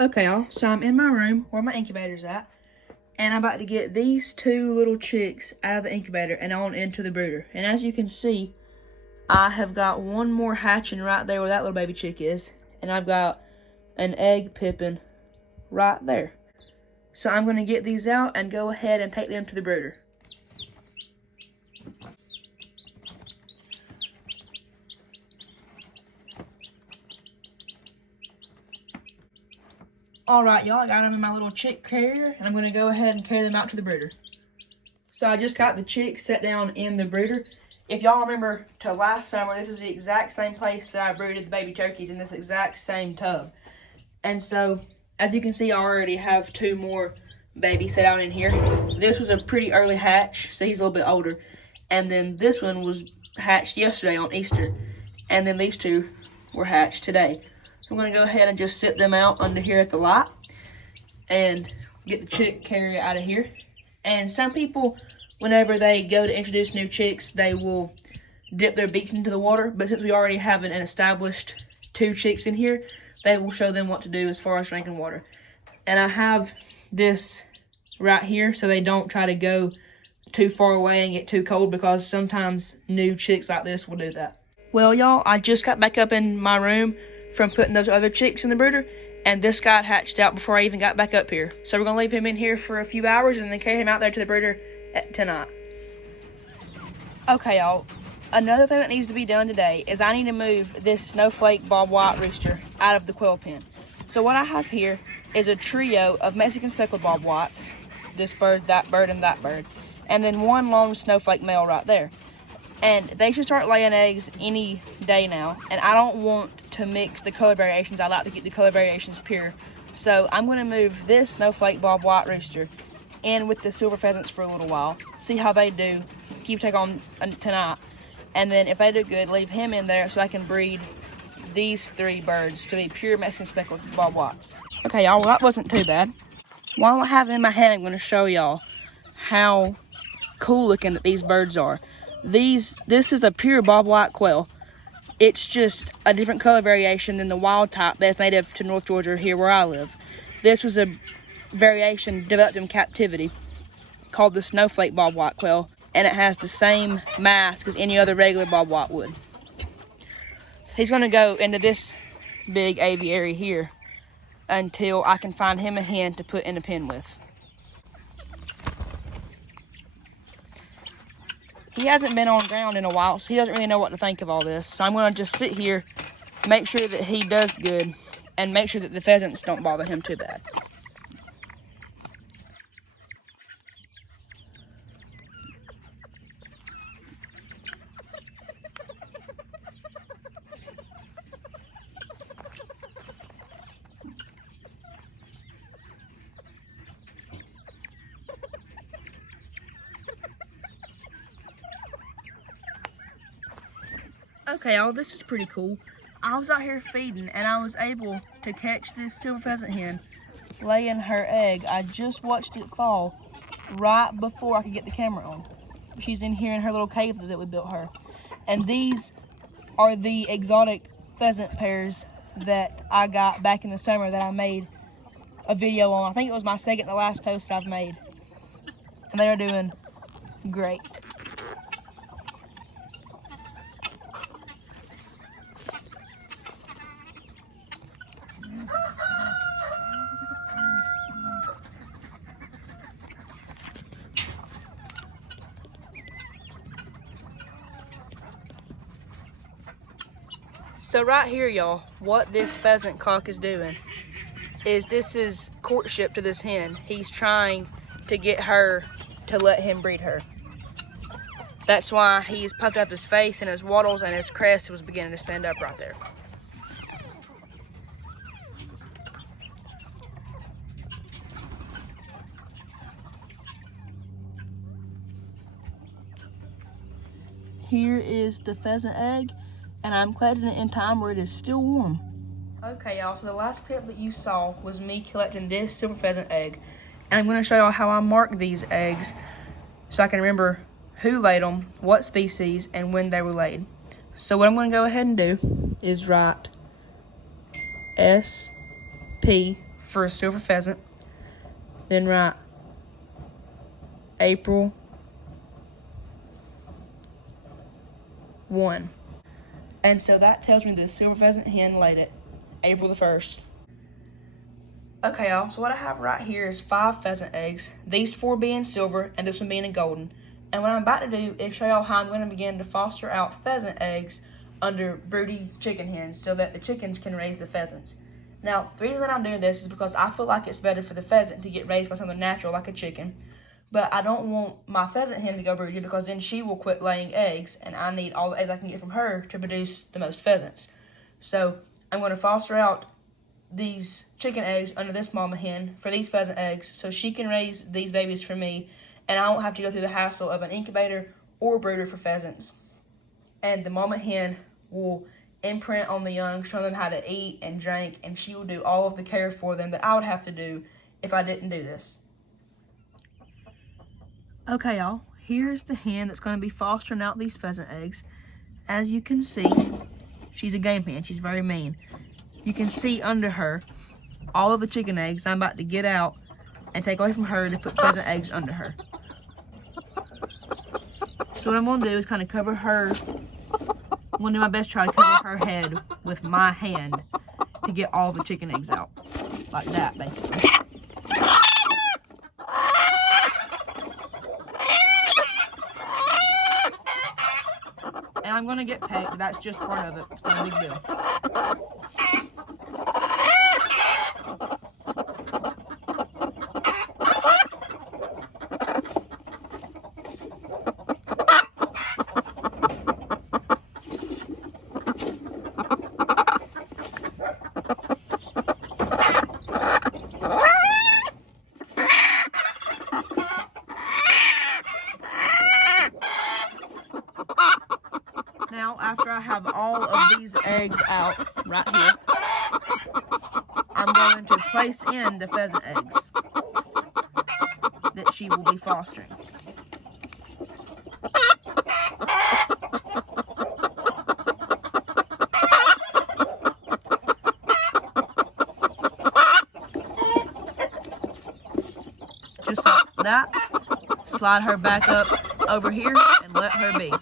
Okay, y'all, so I'm in my room where my incubator's at, and I'm about to get these two little chicks out of the incubator and on into the brooder. And as you can see, I have got one more hatching right there where that little baby chick is, and I've got an egg pippin right there. So I'm going to get these out and go ahead and take them to the brooder. Alright, y'all, I got them in my little chick carrier, and I'm going to go ahead and carry them out to the brooder. So I just got the chicks set down in the brooder. If y'all remember to last summer, this is the exact same place that I brooded the baby turkeys, in this exact same tub. And so, as you can see, I already have two more babies set out in here. This was a pretty early hatch, so he's a little bit older. And then this one was hatched yesterday on Easter. And then these two were hatched today. So I'm going to go ahead and just sit them out under here at the light and get the chick carrier out of here. And some people, whenever they go to introduce new chicks, they will dip their beaks into the water. But since we already have an established two chicks in here, they will show them what to do as far as drinking water. And I have this right here so they don't try to go too far away and get too cold, because sometimes new chicks like this will do that. Well, y'all, I just got back up in my room from putting those other chicks in the brooder, and this guy hatched out before I even got back up here. So we're going to leave him in here for a few hours and then carry him out there to the brooder tonight. Okay, y'all. Another thing that needs to be done today is I need to move this snowflake bob white rooster out of the quail pen. So what I have here is a trio of Mexican speckled bob whites, this bird, and that bird, and then one lone snowflake male right there. And they should start laying eggs any day now. And I don't want to mix the color variations. I like to keep the color variations pure. So I'm going to move this snowflake bob white rooster in with the silver pheasants for a little while. See how they do. Keep take on tonight. And then if they do good, leave him in there so I can breed these three birds to be pure Mexican speckled bob whites. Okay, y'all, well, that wasn't too bad. While I have it in my hand, I'm going to show y'all how cool looking that these birds are. This is a pure bob white quail. It's just a different color variation than the wild type that's native to North Georgia, here where I live. This was a variation developed in captivity called the snowflake bob white quail, and it has the same mask as any other regular bob white would. So he's going to go into this big aviary here until I can find him a hen to put in a pen with. He hasn't been on ground in a while, so he doesn't really know what to think of all this. So I'm going to just sit here, make sure that he does good, and make sure that the pheasants don't bother him too bad. Okay, y'all, this is pretty cool. I was out here feeding, and I was able to catch this silver pheasant hen laying her egg. I just watched it fall right before I could get the camera on. She's in here in her little cave that we built her. And these are the exotic pheasant pairs that I got back in the summer that I made a video on. I think it was my second to last post I've made. And they are doing great. So right here, y'all, what this pheasant cock is doing is this is courtship to this hen. He's trying to get her to let him breed her. That's why he's puffed up his face and his wattles and his crest was beginning to stand up right there. Here is the pheasant egg, and I'm cladding it in time where it is still warm. Okay, y'all, so the last clip that you saw was me collecting this silver pheasant egg. And I'm going to show y'all how I mark these eggs so I can remember who laid them, what species, and when they were laid. So what I'm going to go ahead and do is write SP for a silver pheasant. Then write April 1. And so that tells me the silver pheasant hen laid it April the 1st. Okay, y'all, so what I have right here is 5 pheasant eggs, these 4 being silver and this one being a golden. And what I'm about to do is show y'all how I'm going to begin to foster out pheasant eggs under broody chicken hens so that the chickens can raise the pheasants. Now, the reason that I'm doing this is because I feel like it's better for the pheasant to get raised by something natural like a chicken. But I don't want my pheasant hen to go broody because then she will quit laying eggs, and I need all the eggs I can get from her to produce the most pheasants. So I'm going to foster out these chicken eggs under this mama hen for these pheasant eggs so she can raise these babies for me, and I won't have to go through the hassle of an incubator or brooder for pheasants. And the mama hen will imprint on the young, show them how to eat and drink, and she will do all of the care for them that I would have to do if I didn't do this. Okay, y'all, here's the hen that's going to be fostering out these pheasant eggs. As you can see, she's a game hen. She's very mean. You can see under her all of the chicken eggs I'm about to get out and take away from her to put pheasant eggs under her. So what I'm going to do is kind of cover her. I'm going to do my best to try to cover her head with my hand to get all the chicken eggs out. Like that, basically. And I'm going to get pecked, but that's just part of it. It's not a big deal. Now, after I have all of these eggs out right here, I'm going to place in the pheasant eggs that she will be fostering. Just like that, slide her back up over here and let her be.